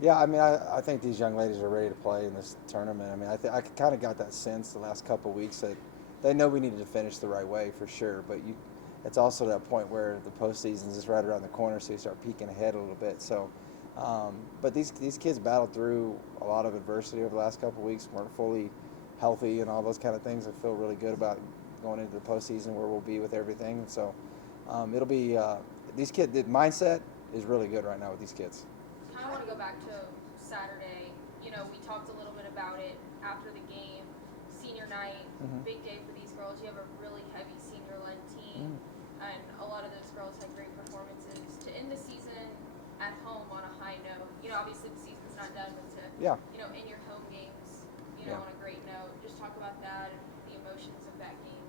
Yeah, I mean, I think these young ladies are ready to play in this tournament. I mean, I kind of got that sense the last couple of weeks that they know we needed to finish the right way for sure. But it's also that point where the postseason is just right around the corner, so you start peeking ahead a little bit. So, but these kids battled through a lot of adversity over the last couple of weeks. Weren't fully healthy and all those kind of things. I feel really good about going into the postseason where we'll be with everything. And so, it'll be these kids. The mindset is really good right now with these kids. I want to go back to Saturday. We talked a little bit about it after the game. Senior night, Mm-hmm. big day for these girls. You have a really heavy senior-led team, and a lot of those girls had great performances to end the season at home on a high note. Obviously the season's not done, but to Yeah. in your home games, Yeah. on a great note. Just talk about that and the emotions of that game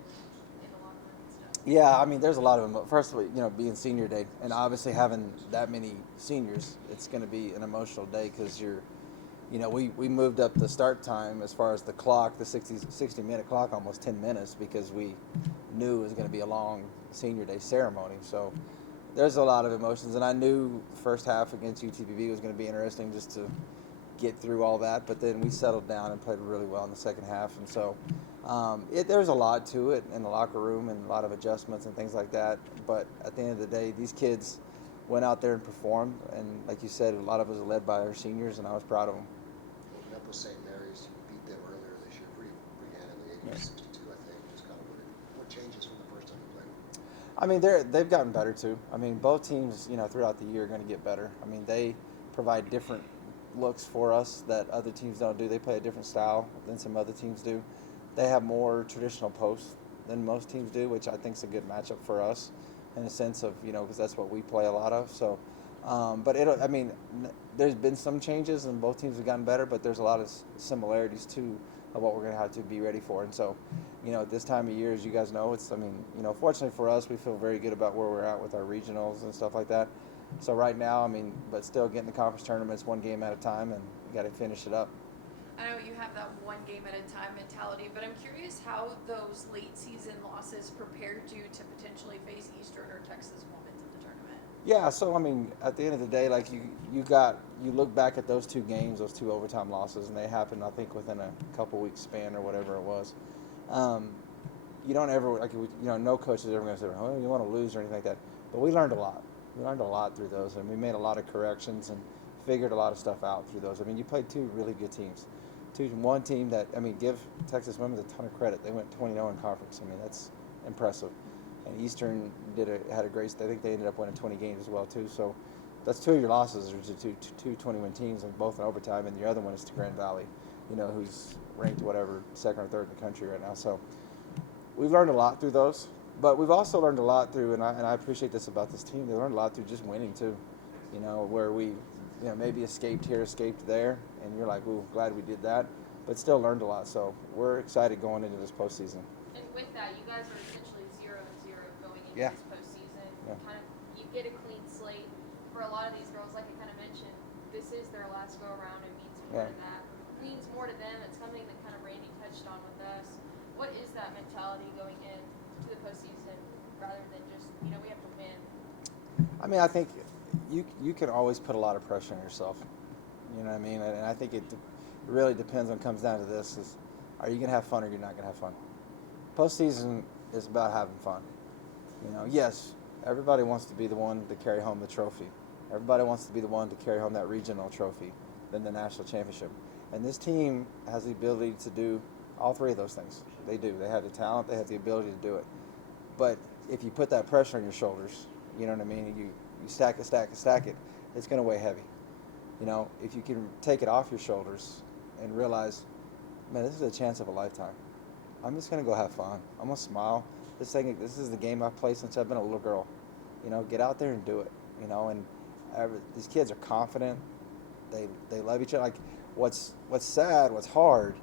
in the locker room and stuff. Yeah, I mean, there's a lot of them. First of all, being senior day, and obviously having that many seniors, it's going to be an emotional day because we moved up the start time as far as the clock, the 60-minute clock, almost 10 minutes because we knew it was going to be a long senior day ceremony. So there's a lot of emotions, and I knew the first half against UTBB was going to be interesting just to get through all that. But then we settled down and played really well in the second half, and so there's a lot to it in the locker room and a lot of adjustments and things like that. But at the end of the day, these kids went out there and performed, and like you said, a lot of us are led by our seniors, and I was proud of them. Opened up with St. Mary's, you beat them earlier this year pretty handily, 80-62, I think. Just kind of what changes from the first time you played? I mean, they've gotten better too. I mean, both teams, throughout the year are going to get better. I mean, they provide different looks for us that other teams don't do. They play a different style than some other teams do. They have more traditional posts than most teams do, which I think is a good matchup for us in a sense of, because that's what we play a lot of. So, but I mean, there's been some changes and both teams have gotten better, but there's a lot of similarities too of what we're going to have to be ready for. And so, at this time of year, as you guys know, fortunately for us, we feel very good about where we're at with our regionals and stuff like that. So right now, but still getting the conference tournaments one game at a time, and you got to finish it up. I know you have that one game at a time mentality, but I'm curious how those late season losses prepared you to potentially face Eastern or Texas Women's in the tournament. Yeah, so at the end of the day, like you look back at those two games, those two overtime losses, and they happened, I think, within a couple weeks span or whatever it was. You don't ever no coach is ever going to say, "Oh, you want to lose" or anything like that. But we learned a lot. We learned a lot through those, and we made a lot of corrections and figured a lot of stuff out through those. You played two really good teams. One team that give Texas Women's a ton of credit. They went 20-0 in conference. That's impressive. And Eastern had a great. I think they ended up winning 20 games as well too. So that's two of your losses are to two 20-win teams, and both in overtime. And the other one is to Grand Valley, who's ranked whatever second or third in the country right now. So we've learned a lot through those, but we've also learned a lot through, and I appreciate this about this team. They learned a lot through just winning too. Where we maybe escaped here, escaped there, and you're like, ooh, glad we did that, but still learned a lot. So we're excited going into this postseason. And with that, you guys are essentially 0-0 going into Yeah. this postseason. Yeah. Kind of, you get a clean slate. For a lot of these girls, like I kind of mentioned, this is their last go around. It means more Yeah. to that. It means more to them. It's something that kind of Randy touched on with us. What is that mentality going into the postseason rather than just we have to win? I think you can always put a lot of pressure on yourself. You know what I mean? And I think it really depends when it comes down to this: is are you gonna have fun or you're not gonna have fun? Postseason is about having fun. Yes, everybody wants to be the one to carry home the trophy. Everybody wants to be the one to carry home that regional trophy, then the national championship. And this team has the ability to do all three of those things. They do. They have the talent. They have the ability to do it. But if you put that pressure on your shoulders, you know what I mean, and you stack it, it's going to weigh heavy. If you can take it off your shoulders and realize, man, this is a chance of a lifetime. I'm just going to go have fun. I'm going to smile. This is the game I've played since I've been a little girl. Get out there and do it. And these kids are confident. They love each other. Like, what's sad, what's hard,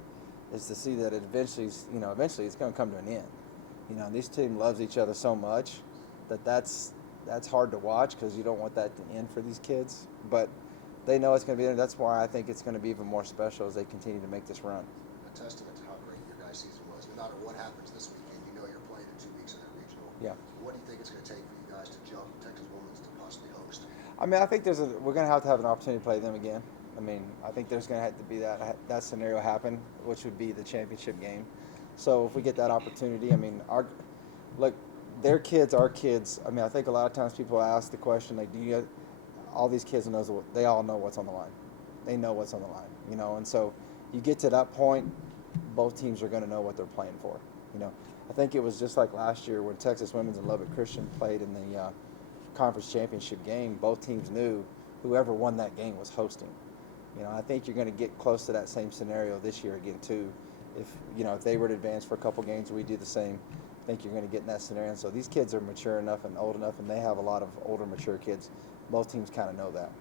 is to see that eventually it's going to come to an end. This team loves each other so much that's hard to watch because you don't want that to end for these kids. But they know it's going to be there. That's why I think it's going to be even more special as they continue to make this run. A testament to how great your guys' season was. No matter what happens this weekend, you're playing in 2 weeks in that regional. Yeah. What do you think it's going to take for you guys to jump Texas Women's to possibly host? I think we're going to have an opportunity to play them again. I mean, I think there's going to have to be that scenario happen, which would be the championship game. So if we get that opportunity, I mean, look, their kids, our kids. I mean, I think a lot of times people ask the question like, all these kids they all know what's on the line. They know what's on the line, you know. And so you get to that point, both teams are going to know what they're playing for, you know. I think it was just like last year when Texas Women's and Lubbock Christian played in the conference championship game. Both teams knew whoever won that game was hosting. You know, I think you're going to get close to that same scenario this year again too. If they were to advance for a couple games, we do the same. I think you're going to get in that scenario. And so these kids are mature enough and old enough, and they have a lot of older, mature kids. Both teams kind of know that.